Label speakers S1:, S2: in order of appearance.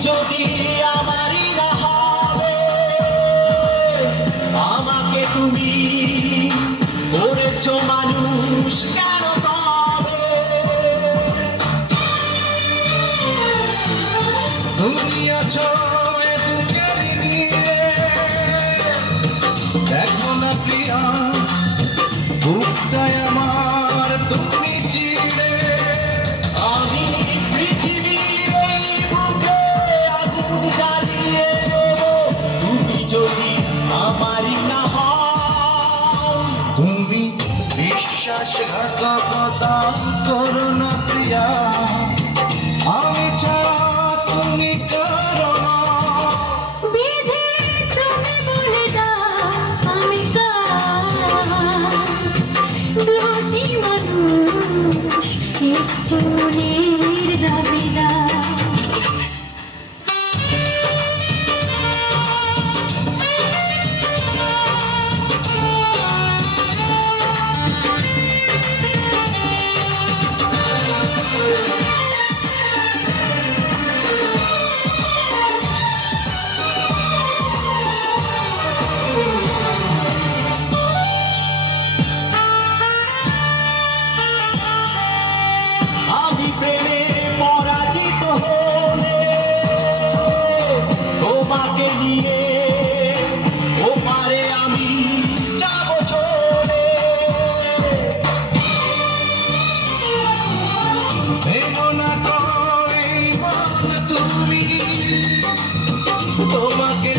S1: যদি আমারই না হবে আমাকে তুমি করেছ মানুষ কেন
S2: তুমি আছো বিশ্বাসঘাতকতা করো না প্রিয়া। আমি ছাড়া তুমি কারণ
S3: বিধি তুমি বলে দাও আমি কোটি মানুষ। একটু মনের